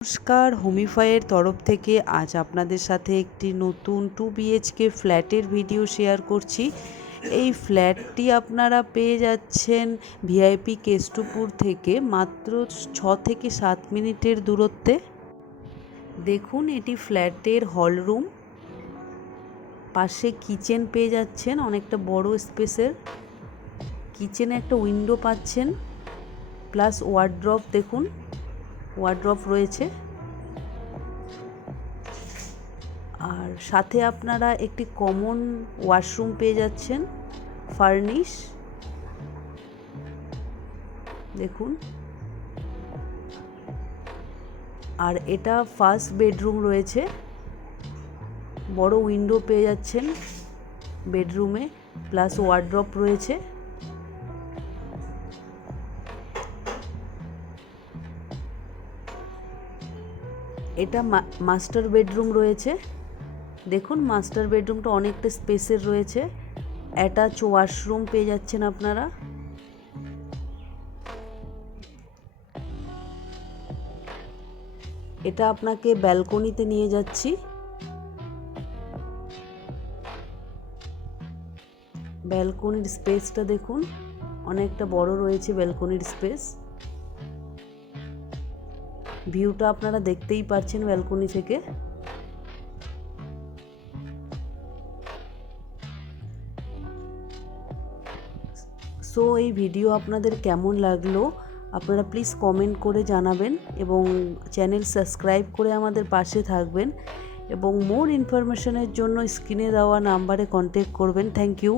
নমস্কার, হোমিফাইয়ের তরফ থেকে আজ আপনাদের সাথে একটি নতুন 2 BHK ফ্ল্যাটের ভিডিও শেয়ার করছি। এই ফ্ল্যাটটি আপনারা পেয়ে যাচ্ছেন ভিআইপি কেষ্টপুর থেকে মাত্র 6 থেকে 7 মিনিটের দূরত্বে। দেখুন, এটি ফ্ল্যাটের হল রুম, পাশে কিচেন পেয়ে যাচ্ছেন, অনেকটা বড় স্পেসের কিচেনে একটা উইন্ডো পাচ্ছেন, প্লাস ওয়ার্ড্রপ। দেখুন, ওয়ার্ড্রপ রয়েছে, আর সাথে আপনারা একটি কমন ওয়াশরুম পেয়ে যাচ্ছেন, ফার্নিশ। দেখুন, আর এটা ফার্স্ট বেডরুম রয়েছে, বড় উইন্ডো পেয়ে যাচ্ছেন বেডরুমে, প্লাস ওয়ার্ড্রপ রয়েছে। এটা মাস্টার বেডরুম রয়েছে। দেখুন, মাস্টার বেডরুমটা অনেকটা স্পেসের রয়েছে। অ্যাটাচ ওয়াশরুম পেয়ে যাচ্ছেন আপনারা। এটা আপনাকে ব্যালকনিতে নিয়ে যাচ্ছি। ব্যালকনির স্পেসটা দেখুন, অনেকটা বড় রয়েছে ব্যালকনির স্পেস। ভিউটা আপনারা দেখতেই পাচ্ছেন ব্যালকনি থেকে। সো এই ভিডিও আপনাদের কেমন লাগলো আপনারা প্লিজ কমেন্ট করে জানাবেন, এবং চ্যানেল সাবস্ক্রাইব করে আমাদের পাশে থাকবেন, এবং মোর ইনফরমেশনের জন্য স্ক্রিনে দেওয়া নাম্বারে কন্ট্যাক্ট করবেন। Thank you.